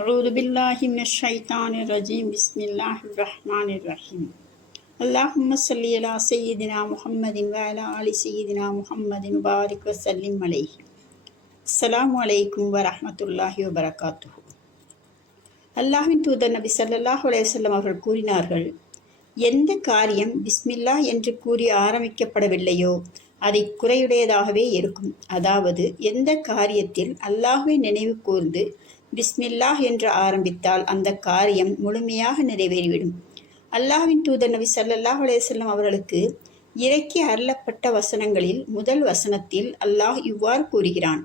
أعوذ بالله من الشيطان الرجيم بسم الله الرحمن الرحيم اللهم صل على سيدنا محمد وعلى آل سيدنا محمد وبارك وسلم عليه السلام عليكم ورحمة الله وبركاته. அல்லாஹ்வின் தூதர் நபி ஸல்லல்லாஹு அலைஹி வஸல்லம் அவர்கள் கூறினார்கள், எந்த காரியம் பிஸ்மில்லா என்று கூறி ஆரம்பிக்கப்படவில்லையோ அதை குறையுடையதாகவே இருக்கும். அதாவது எந்த காரியத்தில் அல்லாஹ்வை நினைவு கூர்ந்து பிஸ்மில்லாஹ் என்று ஆரம்பித்தால் அந்த காரியம் முழுமையாக நிறைவேறிவிடும். அல்லாஹ்வின் தூதர் நபி ஸல்லல்லாஹு அலைஹி வஸல்லம் அவர்களுக்கு இறக்கி அருளப்பட்ட வசனங்களில் முதல் வசனத்தில் அல்லாஹ் இவ்வாறு கூறுகிறான்,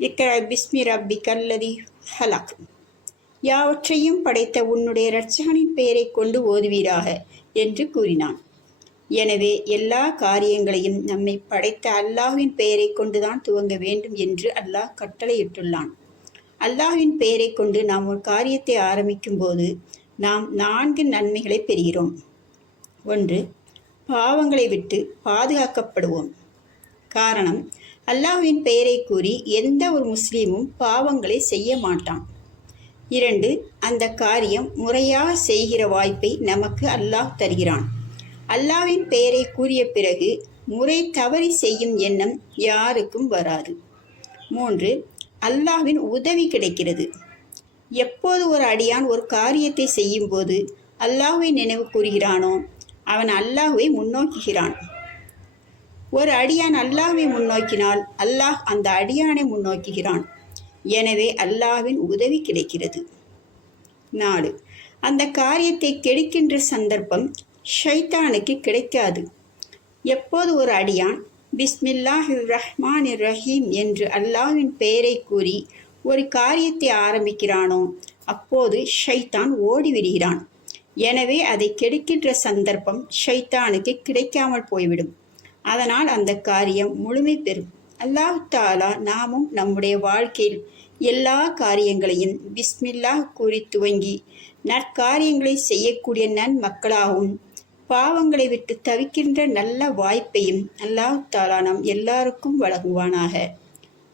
இக்ரா பிஸ்மி ரப்பிக்கல் லதீ ஹலக், யாவற்றையும் படைத்த உன்னுடைய இரட்சகனின் பெயரை கொண்டு ஓதுவீராக என்று கூறினான். எனவே எல்லா காரியங்களையும் நம்மை படைத்த அல்லாஹ்வின் பெயரை கொண்டுதான் துவங்க வேண்டும் என்று அல்லாஹ் கட்டளையிட்டுள்ளான். அல்லாஹ்வின் பெயரை கொண்டு நாம் ஒரு காரியத்தை ஆரம்பிக்கும் போது நாம் 4 நன்மைகளை பெறுகிறோம். 1. பாவங்களை விட்டு பாதுகாக்கப்படுவோம். காரணம், அல்லாஹ்வின் பெயரை கூறி எந்த ஒரு முஸ்லீமும் பாவங்களை செய்ய மாட்டான். 2. அந்த காரியம் முறையாக செய்கிற வாய்ப்பை நமக்கு அல்லாஹ் தருகிறான். அல்லாஹ்வின் பெயரை கூறிய பிறகு முறை தவறி செய்யும் எண்ணம் யாருக்கும் வராது. 3. அல்லாஹ்வின் உதவி கிடைக்கிறது. எப்போது ஒரு அடியான் ஒரு காரியத்தை செய்யும் போது அல்லாஹ்வை நினைவு கூறுகிறானோ அவன் அல்லாஹ்வை முன்னோக்குகிறான். ஒரு அடியான் அல்லாஹ்வை முன்னோக்கினால் அல்லாஹ் அந்த அடியானை முன்னோக்குகிறான். எனவே அல்லாஹ்வின் உதவி கிடைக்கிறது. 4. அந்த காரியத்தை கெடுக்கின்ற சந்தர்ப்பம் ஷைத்தானுக்கு கிடைக்காது. எப்போது ஒரு அடியான் பிஸ்மில்லாஹிர் ரஹ்மானிர் ரஹீம் என்று அல்லாஹ்வின் பெயரை கூறி ஒரு காரியத்தை ஆரம்பிக்கிறானோ அப்போது ஷைத்தான் ஓடிவிடுகிறான். எனவே அதை கெடுக்கின்ற சந்தர்ப்பம் ஷைத்தானுக்கு கிடைக்காமல் போய்விடும். அதனால் அந்த காரியம் முழுமை பெறும். அல்லாஹ் தஆலா நாமும் நம்முடைய வாழ்க்கையில் எல்லா காரியங்களையும் பிஸ்மில்லாஹ் கூறி துவங்கி நற்காரியங்களை செய்யக்கூடிய நன்மக்களாகவும் பாவங்களை விட்டு தவிக்கின்ற நல்ல வாய்ப்பையும் அல்லாஹ் தஆலா நம் எல்லாருக்கும் வழங்குவானாக.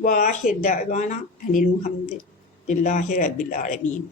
வாஹிர் தஅவானா அனில் முஹம்மது லில்லாஹி ரப்பில் ஆலமீன்.